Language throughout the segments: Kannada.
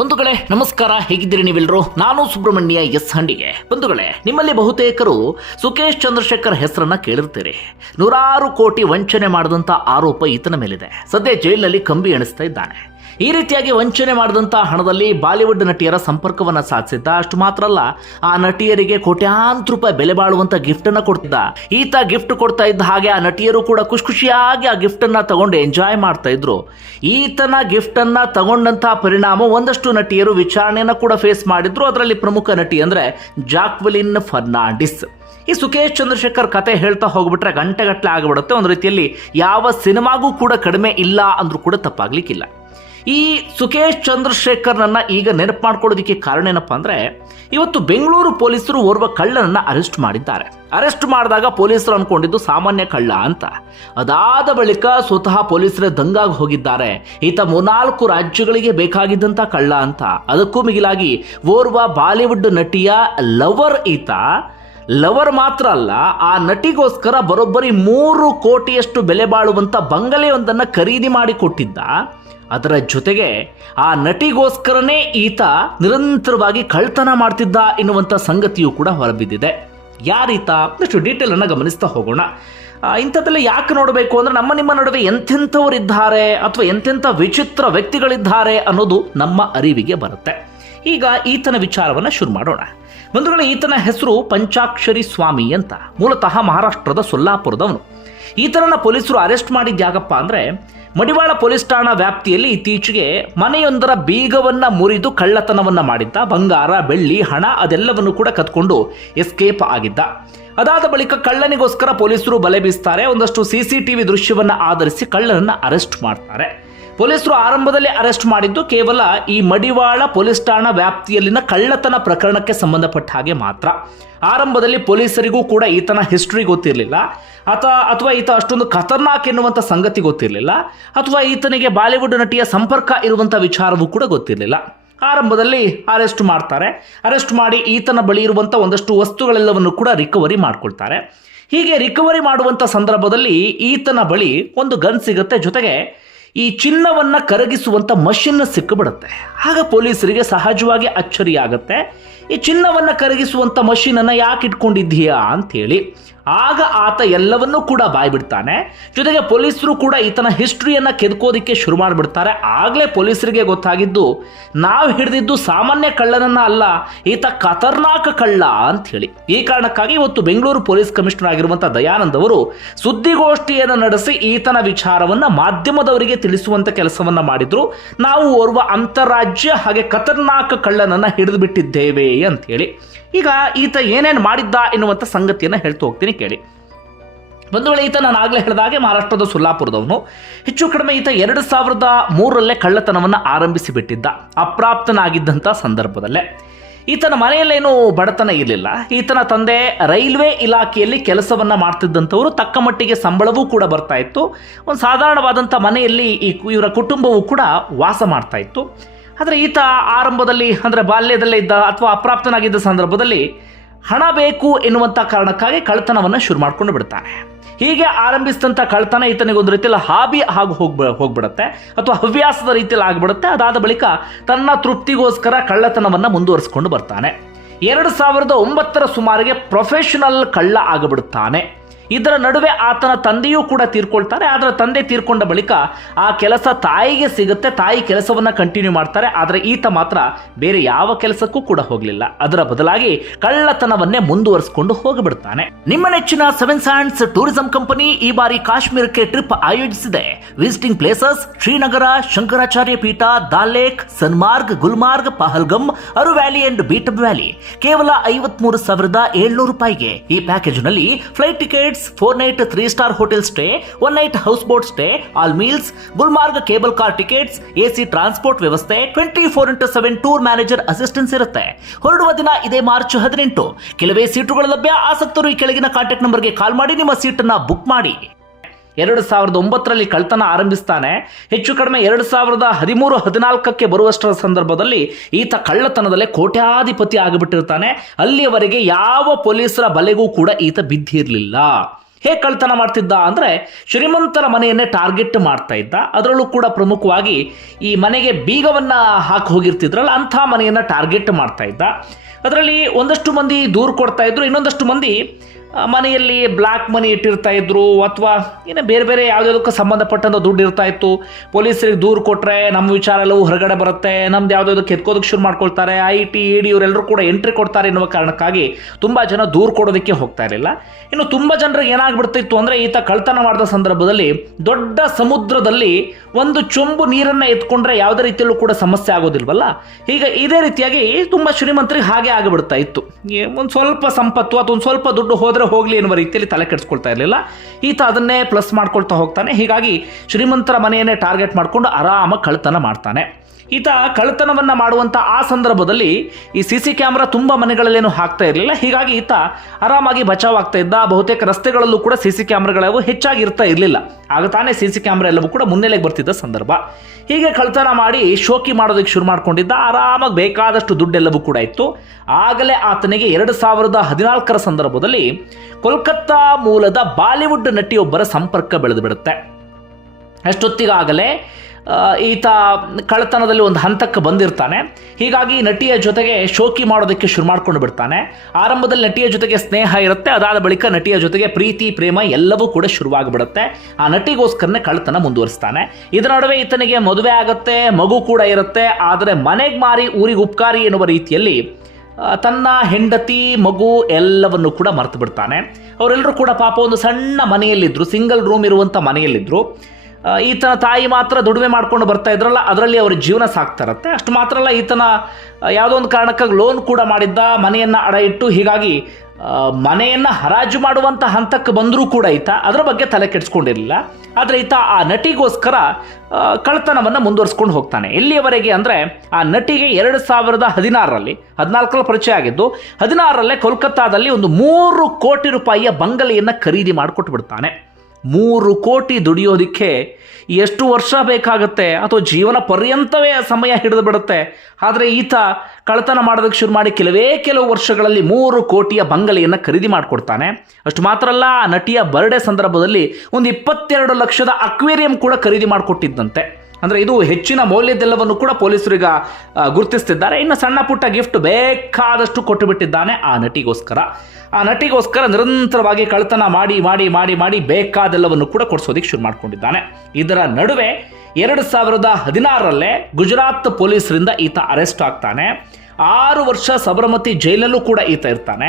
ಬಂಧುಗಳೇ, ನಮಸ್ಕಾರ. ಹೇಗಿದ್ದೀರಿ ನೀವೆಲ್ಲರೂ ನಾನು ಸುಬ್ರಹ್ಮಣ್ಯ ಎಸ್ ಹಂಡಿಗೆ. ಬಂಧುಗಳೇ, ನಿಮ್ಮಲ್ಲಿ ಬಹುತೇಕರು ಸುಕೇಶ್ ಚಂದ್ರಶೇಖರ್ ಹೆಸರನ್ನ ಕೇಳಿರ್ತೀರಿ. ನೂರಾರು ಕೋಟಿ ವಂಚನೆ ಮಾಡಿದಂತ ಆರೋಪ ಈತನ ಮೇಲಿದೆ. ಸದ್ಯ ಜೈಲಿನಲ್ಲಿ ಕಂಬಿ ಎಣಿಸ್ತಾ ಇದ್ದಾನೆ. ಈ ರೀತಿಯಾಗಿ ವಂಚನೆ ಮಾಡಿದಂಥ ಹಣದಲ್ಲಿ ಬಾಲಿವುಡ್ ನಟಿಯರ ಸಂಪರ್ಕವನ್ನ ಸಾಧಿಸಿದ್ದ ಅಷ್ಟು ಮಾತ್ರ ಅಲ್ಲ, ಆ ನಟಿಯರಿಗೆ ಕೋಟ್ಯಾಂತರ ರೂಪಾಯಿ ಬೆಲೆ ಬಾಳುವಂತ ಗಿಫ್ಟ್ ಅನ್ನ ಕೊಡ್ತಿದ್ದ. ಈತ ಗಿಫ್ಟ್ ಕೊಡ್ತಾ ಇದ್ದ ಹಾಗೆ ಆ ನಟಿಯರು ಕೂಡ ಖುಷಿ ಖುಷಿಯಾಗಿ ಆ ಗಿಫ್ಟ್ ಅನ್ನ ತಗೊಂಡು ಎಂಜಾಯ್ ಮಾಡ್ತಾ ಇದ್ರು. ಈತನ ಗಿಫ್ಟ್ ಅನ್ನ ತಗೊಂಡಂತಹ ಪರಿಣಾಮ ಒಂದಷ್ಟು ನಟಿಯರು ವಿಚಾರಣೆಯನ್ನ ಕೂಡ ಫೇಸ್ ಮಾಡಿದ್ರು. ಅದರಲ್ಲಿ ಪ್ರಮುಖ ನಟಿ ಅಂದ್ರೆ ಜಾಕ್ವೆಲಿನ್ ಫರ್ನಾಂಡಿಸ್. ಈ ಸುಕೇಶ್ ಚಂದ್ರಶೇಖರ್ ಕತೆ ಹೇಳ್ತಾ ಹೋಗ್ಬಿಟ್ರೆ ಗಂಟೆಗಟ್ಟಲೆ ಆಗಿಬಿಡುತ್ತೆ. ಒಂದು ರೀತಿಯಲ್ಲಿ ಯಾವ ಸಿನಿಮಾಗೂ ಕೂಡ ಕಡಿಮೆ ಇಲ್ಲ ಅಂದ್ರೂ ಕೂಡ ತಪ್ಪಾಗ್ಲಿಕ್ಕಿಲ್ಲ. ಈ ಸುಕೇಶ್ ಚಂದ್ರಶೇಖರ್ನನ್ನ ಈಗ ನೆನಪು ಮಾಡ್ಕೊಳ್ಳೋದಕ್ಕೆ ಕಾರಣ ಏನಪ್ಪಾ ಅಂದ್ರೆ, ಇವತ್ತು ಬೆಂಗಳೂರು ಪೊಲೀಸರು ಓರ್ವ ಕಳ್ಳನನ್ನ ಅರೆಸ್ಟ್ ಮಾಡಿದ್ದಾರೆ. ಅರೆಸ್ಟ್ ಮಾಡಿದಾಗ ಪೊಲೀಸರು ಅನ್ಕೊಂಡಿದ್ದು ಸಾಮಾನ್ಯ ಕಳ್ಳ ಅಂತ. ಅದಾದ ಬಳಿಕ ಸ್ವತಃ ಪೊಲೀಸರೇ ದಂಗಾಗಿ ಹೋಗಿದ್ದಾರೆ. ಈತ ಮೂರ್ನಾಲ್ಕು ರಾಜ್ಯಗಳಿಗೆ ಬೇಕಾಗಿದ್ದಂತ ಕಳ್ಳ ಅಂತ. ಅದಕ್ಕೂ ಮಿಗಿಲಾಗಿ ಓರ್ವ ಬಾಲಿವುಡ್ ನಟಿಯ ಲವರ್ ಈತ, ಲವರ್ ಮಾತ್ರ ಅಲ್ಲ, ಆ ನಟಿಗೋಸ್ಕರ ಬರೋಬ್ಬರಿ ಮೂರು ಕೋಟಿಯಷ್ಟು ಬೆಲೆ ಬಾಳುವಂತ ಬಂಗಲೆಯೊಂದನ್ನು ಖರೀದಿ ಮಾಡಿ ಕೊಟ್ಟಿದ್ದ. ಅದರ ಜೊತೆಗೆ ಆ ನಟಿಗೋಸ್ಕರನೇ ಈತ ನಿರಂತರವಾಗಿ ಕಳ್ತನ ಮಾಡ್ತಿದ್ದ ಎನ್ನುವಂಥ ಸಂಗತಿಯು ಕೂಡ ಹೊರಬಿದ್ದಿದೆ. ಯಾರೀತ? ಒಂದಷ್ಟು ಡೀಟೇಲನ್ನು ಗಮನಿಸ್ತಾ ಹೋಗೋಣ. ಇಂಥದ್ದೆಲ್ಲ ಯಾಕೆ ನೋಡಬೇಕು ಅಂದ್ರೆ ನಮ್ಮ ನಿಮ್ಮ ನಡುವೆ ಎಂಥೆಂಥವರಿದ್ದಾರೆ ಅಥವಾ ಎಂಥೆಂಥ ವಿಚಿತ್ರ ವ್ಯಕ್ತಿಗಳಿದ್ದಾರೆ ಅನ್ನೋದು ನಮ್ಮ ಅರಿವಿಗೆ ಬರುತ್ತೆ. ಈಗ ಈತನ ವಿಚಾರವನ್ನ ಶುರು ಮಾಡೋಣ. ಬಂಧುಗಳ, ಈತನ ಹೆಸರು ಪಂಚಾಕ್ಷರಿ ಸ್ವಾಮಿ ಅಂತ. ಮೂಲತಃ ಮಹಾರಾಷ್ಟ್ರದ ಸೊಲ್ಲಾಪುರದವನು. ಈತನನ್ನ ಪೊಲೀಸರು ಅರೆಸ್ಟ್ ಮಾಡಿದ್ಯಾಗಪ್ಪ ಅಂದ್ರೆ ಮಡಿವಾಳ ಪೊಲೀಸ್ ಠಾಣಾ ವ್ಯಾಪ್ತಿಯಲ್ಲಿ ಇತ್ತೀಚೆಗೆ ಮನೆಯೊಂದರ ಬೀಗವನ್ನ ಮುರಿದು ಕಳ್ಳತನವನ್ನ ಮಾಡಿದ್ದ. ಬಂಗಾರ, ಬೆಳ್ಳಿ, ಹಣ ಅದೆಲ್ಲವನ್ನು ಕೂಡ ಕತ್ಕೊಂಡು ಎಸ್ಕೇಪ್ ಆಗಿದ್ದ. ಅದಾದ ಬಳಿಕ ಕಳ್ಳನಿಗೋಸ್ಕರ ಪೊಲೀಸರು ಬಲೆ ಬೀಸ್ತಾರೆ. ಒಂದಷ್ಟು ಸಿಸಿಟಿವಿ ದೃಶ್ಯವನ್ನ ಆಧರಿಸಿ ಕಳ್ಳನನ್ನ ಅರೆಸ್ಟ್ ಮಾಡ್ತಾರೆ. ಪೊಲೀಸರು ಆರಂಭದಲ್ಲಿ ಅರೆಸ್ಟ್ ಮಾಡಿದ್ದು ಕೇವಲ ಈ ಮಡಿವಾಳ ಪೊಲೀಸ್ ಠಾಣಾ ವ್ಯಾಪ್ತಿಯಲ್ಲಿನ ಕಳ್ಳತನ ಪ್ರಕರಣಕ್ಕೆ ಸಂಬಂಧಪಟ್ಟ ಹಾಗೆ ಮಾತ್ರ. ಆರಂಭದಲ್ಲಿ ಪೊಲೀಸರಿಗೂ ಕೂಡ ಈತನ ಹಿಸ್ಟ್ರಿ ಗೊತ್ತಿರಲಿಲ್ಲ. ಅಥವಾ ಅಥವಾ ಈತ ಅಷ್ಟೊಂದು ಖತರ್ನಾಕ್ ಎನ್ನುವಂಥ ಸಂಗತಿ ಗೊತ್ತಿರಲಿಲ್ಲ. ಅಥವಾ ಈತನಿಗೆ ಬಾಲಿವುಡ್ ನಟಿಯ ಸಂಪರ್ಕ ಇರುವಂಥ ವಿಚಾರವೂ ಕೂಡ ಗೊತ್ತಿರಲಿಲ್ಲ. ಆರಂಭದಲ್ಲಿ ಅರೆಸ್ಟ್ ಮಾಡ್ತಾರೆ. ಅರೆಸ್ಟ್ ಮಾಡಿ ಈತನ ಬಳಿ ಇರುವಂಥ ಒಂದಷ್ಟು ವಸ್ತುಗಳೆಲ್ಲವನ್ನು ಕೂಡ ರಿಕವರಿ ಮಾಡ್ಕೊಳ್ತಾರೆ. ಹೀಗೆ ರಿಕವರಿ ಮಾಡುವಂಥ ಸಂದರ್ಭದಲ್ಲಿ ಈತನ ಬಳಿ ಒಂದು ಗನ್ ಸಿಗುತ್ತೆ ಜೊತೆಗೆ ಈ ಚಿನ್ನವನ್ನ ಕರಗಿಸುವಂತ ಮಷಿನ್ ಸಿಕ್ಕಿಬಿಡುತ್ತೆ ಆಗ ಪೊಲೀಸರಿಗೆ ಸಹಜವಾಗಿ ಅಚ್ಚರಿಯಾಗುತ್ತೆ. ಈ ಚಿನ್ನವನ್ನ ಕರಗಿಸುವಂತ ಮಷೀನನ್ನು ಯಾಕೆ ಇಟ್ಕೊಂಡಿದ್ದೀಯಾ ಅಂತೇಳಿ ಆಗ ಆತ ಎಲ್ಲವನ್ನೂ ಕೂಡ ಬಾಯ್ಬಿಡ್ತಾನೆ. ಜೊತೆಗೆ ಪೊಲೀಸರು ಕೂಡ ಈತನ ಹಿಸ್ಟ್ರಿಯನ್ನು ಕೆದಕೋದಿಕ್ಕೆ ಶುರು ಮಾಡಿಬಿಡ್ತಾರೆ. ಆಗಲೇ ಪೊಲೀಸರಿಗೆ ಗೊತ್ತಾಗಿದ್ದು, ನಾವು ಹಿಡಿದಿದ್ದು ಸಾಮಾನ್ಯ ಕಳ್ಳನನ್ನ ಅಲ್ಲ, ಈತ ಖತರ್ನಾಕ ಕಳ್ಳ ಅಂತ ಹೇಳಿ ಈ ಕಾರಣಕ್ಕಾಗಿ ಇವತ್ತು ಬೆಂಗಳೂರು ಪೊಲೀಸ್ ಕಮಿಷನರ್ ಆಗಿರುವಂತಹ ದಯಾನಂದ್ ಅವರು ಸುದ್ದಿಗೋಷ್ಠಿಯನ್ನು ನಡೆಸಿ ಈತನ ವಿಚಾರವನ್ನ ಮಾಧ್ಯಮದವರಿಗೆ ತಿಳಿಸುವಂತ ಕೆಲಸವನ್ನ ಮಾಡಿದ್ರು. ನಾವು ಓರ್ವ ಅಂತಾರಾಜ್ಯ ಹಾಗೆ ಖತರ್ನಾಕ ಕಳ್ಳನನ್ನ ಹಿಡಿದು ಬಿಟ್ಟಿದ್ದೇವೆ ಅಂತ ಹೇಳಿ ಈಗ ಈತ ಏನೇನು ಮಾಡಿದ್ದ ಎನ್ನುವಂಥ ಸಂಗತಿಯನ್ನು ಹೇಳ್ತಾ ಹೋಗ್ತೀನಿ. ಕೇಳಿ. ಬಂಧುಗಳ ಈತ ನಾನು ಆಗಲೇ ಹೇಳಿದಾಗೆ ಮಹಾರಾಷ್ಟ್ರದ ಸುಲ್ಲಾಪುರದವನು. ಹೆಚ್ಚು ಕಡಿಮೆ ಈತ ಎರಡು ಸಾವಿರದ ಮೂರರಲ್ಲೇ ಕಳ್ಳತನವನ್ನು ಆರಂಭಿಸಿ ಬಿಟ್ಟಿದ್ದ ಅಪ್ರಾಪ್ತನಾಗಿದ್ದಂಥ ಸಂದರ್ಭದಲ್ಲೇ. ಈತನ ಮನೆಯಲ್ಲೇನು ಬಡತನ ಇರಲಿಲ್ಲ. ಈತನ ತಂದೆ ರೈಲ್ವೆ ಇಲಾಖೆಯಲ್ಲಿ ಕೆಲಸವನ್ನು ಮಾಡ್ತಿದ್ದಂಥವರು, ತಕ್ಕ ಮಟ್ಟಿಗೆ ಸಂಬಳವೂ ಕೂಡ ಬರ್ತಾ ಇತ್ತು. ಒಂದು ಸಾಧಾರಣವಾದಂಥ ಮನೆಯಲ್ಲಿ ಈ ಇವರ ಕುಟುಂಬವೂ ಕೂಡ ವಾಸ ಮಾಡ್ತಾ ಇತ್ತು. ಆದರೆ ಈತ ಆರಂಭದಲ್ಲಿ, ಅಂದರೆ ಬಾಲ್ಯದಲ್ಲೇ ಇದ್ದ ಅಥವಾ ಅಪ್ರಾಪ್ತನಾಗಿದ್ದ ಸಂದರ್ಭದಲ್ಲಿ ಹಣ ಬೇಕು ಎನ್ನುವಂಥ ಕಾರಣಕ್ಕಾಗಿ ಕಳ್ತನವನ್ನು ಶುರು ಮಾಡ್ಕೊಂಡು ಬಿಡ್ತಾನೆ. ಹೀಗೆ ಆರಂಭಿಸಿದಂಥ ಕಳ್ತನ ಈತನಿಗೊಂದು ರೀತಿಯಲ್ಲಿ ಹಾಬಿ ಆಗಿ ಹೋಗ್ಬ ಹೋಗ್ಬಿಡುತ್ತೆ. ಅಥವಾ ಹವ್ಯಾಸದ ರೀತಿಯಲ್ಲಿ ಆಗಿಬಿಡುತ್ತೆ. ಅದಾದ ಬಳಿಕ ತನ್ನ ತೃಪ್ತಿಗೋಸ್ಕರ ಕಳ್ಳತನವನ್ನು ಮುಂದುವರಿಸಿಕೊಂಡು ಬರ್ತಾನೆ. ಎರಡು ಸಾವಿರದ ಒಂಬತ್ತರ ಸುಮಾರಿಗೆ ಪ್ರೊಫೆಷನಲ್ ಕಳ್ಳ ಆಗಿಬಿಡುತ್ತಾನೆ ಇದರ ನಡುವೆ ಆತನ ತಂದೆಯೂ ಕೂಡ ತೀರ್ಕೊಳ್ತಾರೆ, ಆದರೆ ತಂದೆ ತೀರ್ಕೊಂಡ ಬಳಿಕ ಆ ಕೆಲಸ ತಾಯಿಗೆ ಸಿಗುತ್ತೆ, ತಾಯಿ ಕೆಲಸವನ್ನ ಕಂಟಿನ್ಯೂ ಮಾಡ್ತಾರೆ, ಆದರೆ ಈತ ಮಾತ್ರ ಬೇರೆ ಯಾವ ಕೆಲಸಕ್ಕೂ ಕೂಡ ಹೋಗಲಿಲ್ಲ. ಅದರ ಬದಲಾಗಿ ಕಳ್ಳತನವನ್ನೇ ಮುಂದುವರಿಸಿಕೊಂಡು ಹೋಗಿಬಿಡ್ತಾನೆ. ನಿಮ್ಮ ನೆಚ್ಚಿನ ಸೆವೆನ್ ಸ್ಯಾಂಡ್ಸ್ ಟೂರಿಸಂ ಕಂಪನಿ ಈ ಬಾರಿ ಕಾಶ್ಮೀರಕ್ಕೆ ಟ್ರಿಪ್ ಆಯೋಜಿಸಿದೆ. ವಿಸಿಟಿಂಗ್ ಪ್ಲೇಸಸ್ ಶ್ರೀನಗರ, ಶಂಕರಾಚಾರ್ಯ ಪೀಠ Dal Lake Sonmarg, Gulmarg Pahalgam Aru valley and Betaab valley. ಕೇವಲ ಐವತ್ಮೂರು ಸಾವಿರದ ಏಳ್ನೂರು ರೂಪಾಯಿಗೆ ಈ ಪ್ಯಾಕೇಜ್ನಲ್ಲಿ flight tickets four night three star hotel stay one night houseboat stay all meals Gulmarg cable car tickets AC transport ವ್ಯವಸ್ಥೆ twenty four into seven tour manager assistance ಇರುತ್ತೆ. ಹೊರಡುವ ದಿನ ಇದೇ ಮಾರ್ಚ್ ಹದಿನೆಂಟು. ಕೆಲವೇ ಸೀಟುಗಳು ಲಭ್ಯ. ಆಸಕ್ತರು ಈ ಕೆಳಗಿನ ಕಾಂಟ್ಯಾಕ್ಟ್ ನಂಬರ್ಗೆ ಕಾಲ್ ಮಾಡಿ, ನಿಮ್ಮ ಸೀಟನ್ನ ಬುಕ್ ಮಾಡಿ. ಎರಡು ಸಾವಿರದ ಒಂಬತ್ತರಲ್ಲಿ ಕಳ್ತನ ಆರಂಭಿಸ್ತಾನೆ. ಹೆಚ್ಚು ಕಡಿಮೆ ಎರಡು ಸಾವಿರದ ಹದಿಮೂರು ಹದಿನಾಲ್ಕಕ್ಕೆ ಬರುವಷ್ಟರ ಸಂದರ್ಭದಲ್ಲಿ ಈತ ಕಳ್ಳತನದಲ್ಲೇ ಕೋಟ್ಯಾಧಿಪತಿ ಆಗಿಬಿಟ್ಟಿರ್ತಾನೆ. ಅಲ್ಲಿಯವರೆಗೆ ಯಾವ ಪೊಲೀಸರ ಬಲೆಗೂ ಕೂಡ ಈತ ಬಿದ್ದಿರಲಿಲ್ಲ. ಹೇಗೆ ಕಳ್ತನ ಮಾಡ್ತಿದ್ದ ಅಂದರೆ ಶ್ರೀಮಂತರ ಮನೆಯನ್ನೇ ಟಾರ್ಗೆಟ್ ಮಾಡ್ತಾ ಇದ್ದ. ಅದರಲ್ಲೂ ಕೂಡ ಪ್ರಮುಖವಾಗಿ ಈ ಮನೆಗೆ ಬೀಗವನ್ನು ಹಾಕಿ ಹೋಗಿರ್ತಿದ್ರಲ್ಲ, ಅಂಥ ಮನೆಯನ್ನು ಟಾರ್ಗೆಟ್ ಮಾಡ್ತಾ ಇದ್ದ. ಅದರಲ್ಲಿ ಒಂದಷ್ಟು ಮಂದಿ ದೂರು ಕೊಡ್ತಾ ಇದ್ರು, ಇನ್ನೊಂದಷ್ಟು ಮಂದಿ ಮನೆಯಲ್ಲಿ ಬ್ಲ್ಯಾಕ್ ಮನಿ ಇಟ್ಟಿರ್ತಾ ಇದ್ರು ಅಥವಾ ಇನ್ನು ಬೇರೆ ಬೇರೆ ಯಾವುದಾದಕ್ಕೆ ಸಂಬಂಧಪಟ್ಟಂಥ ದುಡ್ಡು ಇರ್ತಾ ಇತ್ತು. ಪೊಲೀಸರಿಗೆ ದೂರು ಕೊಟ್ಟರೆ ನಮ್ಮ ವಿಚಾರ ಎಲ್ಲವೂ ಹೊರಗಡೆ ಬರುತ್ತೆ. ನಮ್ದು ಯಾವುದಾದ್ರು ಎತ್ಕೋದಕ್ಕೆ ಶುರು ಮಾಡ್ಕೊಳ್ತಾರೆ. ಐ ಟಿ ಇ ಡಿ ಇವರೆಲ್ಲರೂ ಕೂಡ ಎಂಟ್ರಿ ಕೊಡ್ತಾರೆ ಎನ್ನುವ ಕಾರಣಕ್ಕಾಗಿ ತುಂಬ ಜನ ದೂರು ಕೊಡೋದಕ್ಕೆ ಹೋಗ್ತಾ ಇರಲಿಲ್ಲ. ಇನ್ನು ತುಂಬ ಜನರಿಗೆ ಏನಾಗ್ಬಿಡ್ತಿತ್ತು ಅಂದರೆ ಈತ ಕಳ್ತನ ಮಾಡಿದ ಸಂದರ್ಭದಲ್ಲಿ ದೊಡ್ಡ ಸಮುದ್ರದಲ್ಲಿ ಒಂದು ಚೊಂಬು ನೀರನ್ನು ಎತ್ಕೊಂಡ್ರೆ ಯಾವುದೇ ರೀತಿಯಲ್ಲೂ ಕೂಡ ಸಮಸ್ಯೆ ಆಗೋದಿಲ್ವಲ್ಲ? ಈಗ ಇದೇ ರೀತಿಯಾಗಿ ತುಂಬ ಶ್ರೀಮಂತರಿಗೆ ಹಾಗೆ ಆಗಿಬಿಡ್ತಾ ಇತ್ತು. ಒಂದು ಸ್ವಲ್ಪ ಸಂಪತ್ತು ಅಥವಾ ಒಂದು ಸ್ವಲ್ಪ ದುಡ್ಡು ಹೋದರೆ ಹೋಗಲಿ ಎನ್ನುವ ರೀತಿಯಲ್ಲಿ ತಲೆ ಕೆಡಿಸ್ಕೊಳ್ತಾ ಇರಲಿಲ್ಲ. ಈತ ಅದನ್ನೇ ಪ್ಲಸ್ ಮಾಡ್ಕೊಳ್ತಾ ಹೋಗ್ತಾನೆ. ಹೀಗಾಗಿ ಶ್ರೀಮಂತರ ಮನೆಯನ್ನೇ ಟಾರ್ಗೆಟ್ ಮಾಡಿಕೊಂಡು ಆರಾಮಾಗಿ ಕಳ್ತನ ಮಾಡ್ತಾನೆ. ಈತ ಕಳ್ಳತನವನ್ನು ಮಾಡುವಂಥ ಆ ಸಂದರ್ಭದಲ್ಲಿ ಈ ಸಿ ಸಿ ಕ್ಯಾಮ್ರಾ ತುಂಬ ಮನೆಗಳಲ್ಲೇನು ಹಾಕ್ತಾ ಇರಲಿಲ್ಲ. ಹೀಗಾಗಿ ಈತ ಆರಾಮಾಗಿ ಬಚಾವ್ ಆಗ್ತಾ ಇದ್ದ. ಬಹುತೇಕ ರಸ್ತೆಗಳಲ್ಲೂ ಕೂಡ ಸಿ ಸಿ ಹೆಚ್ಚಾಗಿ ಇರ್ತಾ ಇರಲಿಲ್ಲ. ಆಗ ತಾನೇ ಸಿ ಸಿ ಕ್ಯಾಮ್ರಾ ಎಲ್ಲವೂ ಕೂಡ ಮುನ್ನೆಲೆಗೆ ಬರ್ತಿದ್ದ ಸಂದರ್ಭ. ಹೀಗೆ ಕಳ್ತನ ಮಾಡಿ ಶೋಕಿ ಮಾಡೋದಕ್ಕೆ ಶುರು ಮಾಡ್ಕೊಂಡಿದ್ದ. ಆರಾಮಾಗಿ ಬೇಕಾದಷ್ಟು ದುಡ್ಡೆಲ್ಲವೂ ಕೂಡ ಇತ್ತು. ಆಗಲೇ ಆತನಿಗೆ ಎರಡು ಸಾವಿರದ ಹದಿನಾಲ್ಕರ ಸಂದರ್ಭದಲ್ಲಿ ಕೋಲ್ಕತ್ತಾ ಮೂಲದ ಬಾಲಿವುಡ್ ನಟಿಯೊಬ್ಬರ ಸಂಪರ್ಕ ಬೆಳೆದು ಬಿಡುತ್ತೆ. ಅಷ್ಟೊತ್ತಿಗಾಗಲೇ ಈತ ಕಳ್ಳತನದಲ್ಲಿ ಒಂದು ಹಂತಕ್ಕೆ ಬಂದಿರ್ತಾನೆ. ಹೀಗಾಗಿ ನಟಿಯ ಜೊತೆಗೆ ಶೋಕಿ ಮಾಡೋದಕ್ಕೆ ಶುರು ಮಾಡ್ಕೊಂಡು ಬಿಡ್ತಾನೆ. ಆರಂಭದಲ್ಲಿ ನಟಿಯ ಜೊತೆಗೆ ಸ್ನೇಹ ಇರುತ್ತೆ. ಅದಾದ ಬಳಿಕ ನಟಿಯ ಜೊತೆಗೆ ಪ್ರೀತಿ, ಪ್ರೇಮ ಎಲ್ಲವೂ ಕೂಡ ಶುರುವಾಗಿಬಿಡುತ್ತೆ. ಆ ನಟಿಗೋಸ್ಕರನೇ ಕಳ್ಳತನ ಮುಂದುವರಿಸ್ತಾನೆ. ಇದರ ನಡುವೆ ಈತನಿಗೆ ಮದುವೆ ಆಗುತ್ತೆ, ಮಗು ಕೂಡ ಇರುತ್ತೆ. ಆದರೆ ಮನೆಗೆ ಮಾರಿ ಊರಿಗೆ ಉಪಕಾರಿ ಎನ್ನುವ ರೀತಿಯಲ್ಲಿ ತನ್ನ ಹೆಂಡತಿ, ಮಗು ಎಲ್ಲವನ್ನು ಕೂಡ ಮರೆತು ಬಿಡ್ತಾನೆ ಅವರೆಲ್ಲರೂ ಕೂಡ ಪಾಪ ಒಂದು ಸಣ್ಣ ಮನೆಯಲ್ಲಿದ್ದರು ಸಿಂಗಲ್ ರೂಮ್ ಇರುವಂಥ ಮನೆಯಲ್ಲಿದ್ದರು ಈತನ ತಾಯಿ ಮಾತ್ರ ದುಡಿಮೆ ಮಾಡ್ಕೊಂಡು ಬರ್ತಾ ಇದ್ರಲ್ಲ, ಅದರಲ್ಲಿ ಅವ್ರ ಜೀವನ ಸಾಕ್ತಾರತ್ತೆ ಅಷ್ಟು ಮಾತ್ರ ಅಲ್ಲ, ಈತನ ಯಾವುದೋ ಒಂದು ಕಾರಣಕ್ಕಾಗಿ ಲೋನ್ ಕೂಡ ಮಾಡಿದ್ದ, ಮನೆಯನ್ನು ಅಡ ಇಟ್ಟು, ಹೀಗಾಗಿ ಮನೆಯನ್ನು ಹರಾಜು ಮಾಡುವಂಥ ಹಂತಕ್ಕೆ ಬಂದರೂ ಕೂಡ ಈತ ಅದರ ಬಗ್ಗೆ ತಲೆ ಕೆಡಿಸ್ಕೊಂಡಿರಲಿಲ್ಲ. ಆದರೆ ಈತ ಆ ನಟಿಗೋಸ್ಕರ ಕಳ್ತನವನ್ನು ಮುಂದುವರಿಸ್ಕೊಂಡು ಹೋಗ್ತಾನೆ. ಎಲ್ಲಿಯವರೆಗೆ ಅಂದರೆ, ಆ ನಟಿಗೆ ಎರಡು ಸಾವಿರದ ಹದಿನಾರರಲ್ಲಿ, ಹದಿನಾಲ್ಕರಲ್ಲಿ ಪರಿಚಯ ಆಗಿದ್ದು, ಹದಿನಾರರಲ್ಲೇ ಕೋಲ್ಕತ್ತಾದಲ್ಲಿ ಒಂದು ಮೂರು ಕೋಟಿ ರೂಪಾಯಿಯ ಬಂಗಲೆಯನ್ನು ಖರೀದಿ ಮಾಡಿಕೊಟ್ಟು ಬಿಡ್ತಾನೆ ಮೂರು ಕೋಟಿ ದುಡಿಯೋದಕ್ಕೆ ಎಷ್ಟು ವರ್ಷ ಬೇಕಾಗುತ್ತೆ? ಅಥವಾ ಜೀವನ ಪರ್ಯಂತವೇ ಸಮಯ ಹಿಡಿದು ಬಿಡುತ್ತೆ? ಆದರೆ ಈತ ಕಳ್ಳತನ ಮಾಡೋದಕ್ಕೆ ಶುರು ಮಾಡಿ ಕೆಲವೇ ಕೆಲವು ವರ್ಷಗಳಲ್ಲಿ ಮೂರು ಕೋಟಿಯ ಬಂಗಲೆಯನ್ನು ಖರೀದಿ ಮಾಡಿಕೊಡ್ತಾನೆ. ಅಷ್ಟು ಮಾತ್ರ ಅಲ್ಲ, ಆ ನಟಿಯ ಬರ್ಡೇ ಸಂದರ್ಭದಲ್ಲಿ ಒಂದು ಇಪ್ಪತ್ತೆರಡು ಲಕ್ಷದ ಅಕ್ವೇರಿಯಂ ಕೂಡ ಖರೀದಿ ಮಾಡಿಕೊಟ್ಟಿದ್ದಂತೆ. ಅಂದರೆ ಇದು ಹೆಚ್ಚಿನ ಮೌಲ್ಯದೆಲ್ಲವನ್ನು ಕೂಡ ಪೊಲೀಸರಿಗ ಗುರುತಿಸ್ತಿದ್ದಾರೆ. ಇನ್ನು ಸಣ್ಣ ಪುಟ್ಟ ಗಿಫ್ಟ್ ಬೇಕಾದಷ್ಟು ಕೊಟ್ಟುಬಿಟ್ಟಿದ್ದಾನೆ ಆ ನಟಿಗೋಸ್ಕರ. ಆ ನಟಿಗೋಸ್ಕರ ನಿರಂತರವಾಗಿ ಕಳ್ತನ ಮಾಡಿ ಮಾಡಿ ಮಾಡಿ ಮಾಡಿ ಬೇಕಾದೆಲ್ಲವನ್ನು ಕೂಡ ಕೊಡಿಸೋದಕ್ಕೆ ಶುರು ಮಾಡ್ಕೊಂಡಿದ್ದಾನೆ. ಇದರ ನಡುವೆ ಎರಡು ಸಾವಿರದ ಹದಿನಾರರಲ್ಲೇ ಗುಜರಾತ್ ಪೊಲೀಸರಿಂದ ಈತ ಅರೆಸ್ಟ್ ಆಗ್ತಾನೆ. ಆರು ವರ್ಷ ಸಬರಮತಿ ಜೈಲಲ್ಲೂ ಕೂಡ ಈತ ಇರ್ತಾನೆ.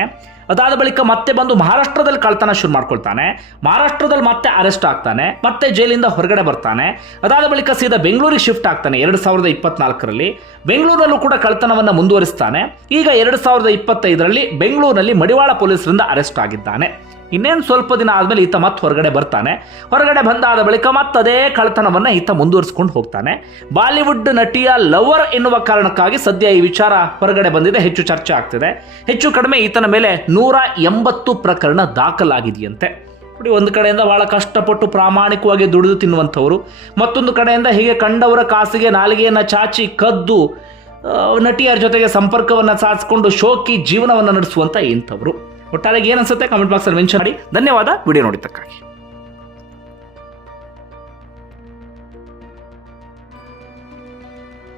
ಅದಾದ ಬಳಿಕ ಮತ್ತೆ ಬಂದು ಮಹಾರಾಷ್ಟ್ರದಲ್ಲಿ ಕಳ್ತನ ಶುರು ಮಾಡ್ಕೊಳ್ತಾನೆ. ಮಹಾರಾಷ್ಟ್ರದಲ್ಲಿ ಮತ್ತೆ ಅರೆಸ್ಟ್ ಆಗ್ತಾನೆ. ಮತ್ತೆ ಜೈಲಿಂದ ಹೊರಗಡೆ ಬರ್ತಾನೆ. ಅದಾದ ಬಳಿಕ ಸೀದಾ ಬೆಂಗಳೂರಿಗೆ ಶಿಫ್ಟ್ ಆಗ್ತಾನೆ ಎರಡು ಸಾವಿರದ ಇಪ್ಪತ್ನಾಲ್ಕರಲ್ಲಿ. ಬೆಂಗಳೂರಲ್ಲೂ ಕೂಡ ಕಳ್ತನವನ್ನು ಮುಂದುವರಿಸ್ತಾನೆ. ಈಗ ಎರಡು ಸಾವಿರದ ಇಪ್ಪತ್ತೈದರಲ್ಲಿ ಬೆಂಗಳೂರಿನಲ್ಲಿ ಮಡಿವಾಳ ಪೊಲೀಸರಿಂದ ಅರೆಸ್ಟ್ ಆಗಿದ್ದಾನೆ. ಇನ್ನೇನು ಸ್ವಲ್ಪ ದಿನ ಆದಮೇಲೆ ಈತ ಮತ್ತೆ ಹೊರಗಡೆ ಬರ್ತಾನೆ. ಹೊರಗಡೆ ಬಂದಾದ ಬಳಿಕ ಮತ್ತದೇ ಕಳ್ತನವನ್ನು ಈತ ಮುಂದುವರಿಸ್ಕೊಂಡು ಹೋಗ್ತಾನೆ. ಬಾಲಿವುಡ್ ನಟಿಯ ಲವರ್ ಎನ್ನುವ ಕಾರಣಕ್ಕಾಗಿ ಸದ್ಯ ಈ ವಿಚಾರ ಹೊರಗಡೆ ಬಂದಿದೆ. ಹೆಚ್ಚು ಚರ್ಚೆ ಆಗ್ತಿದೆ. ಹೆಚ್ಚು ಕಡಿಮೆ ಈತನ ಮೇಲೆ ನೂರ ಎಂಬತ್ತು ಪ್ರಕರಣ ದಾಖಲಾಗಿದೆಯಂತೆ. ನೋಡಿ, ಒಂದು ಕಡೆಯಿಂದ ಬಹಳ ಕಷ್ಟಪಟ್ಟು ಪ್ರಾಮಾಣಿಕವಾಗಿ ದುಡಿದು ತಿನ್ನುವಂಥವ್ರು, ಮತ್ತೊಂದು ಕಡೆಯಿಂದ ಹೀಗೆ ಕಂಡವರ ಕಾಸಿಗೆ ನಾಲಿಗೆಯನ್ನು ಚಾಚಿ ಕದ್ದು ನಟಿಯರ ಜೊತೆಗೆ ಸಂಪರ್ಕವನ್ನು ಸಾಧಿಸಿಕೊಂಡು ಶೋಕಿ ಜೀವನವನ್ನು ನಡೆಸುವಂಥ ಇಂಥವ್ರು. ಒಟ್ಟಾರೆ ಏನು ಅನ್ಸುತ್ತೆ? ಕಮೆಂಟ್ ಬಾಕ್ಸಲ್ಲಿ ಮೆನ್ಷನ್ ಮಾಡಿ. ಧನ್ಯವಾದ. ವಿಡಿಯೋ ನೋಡಿದ್ದಕ್ಕಾಗಿ.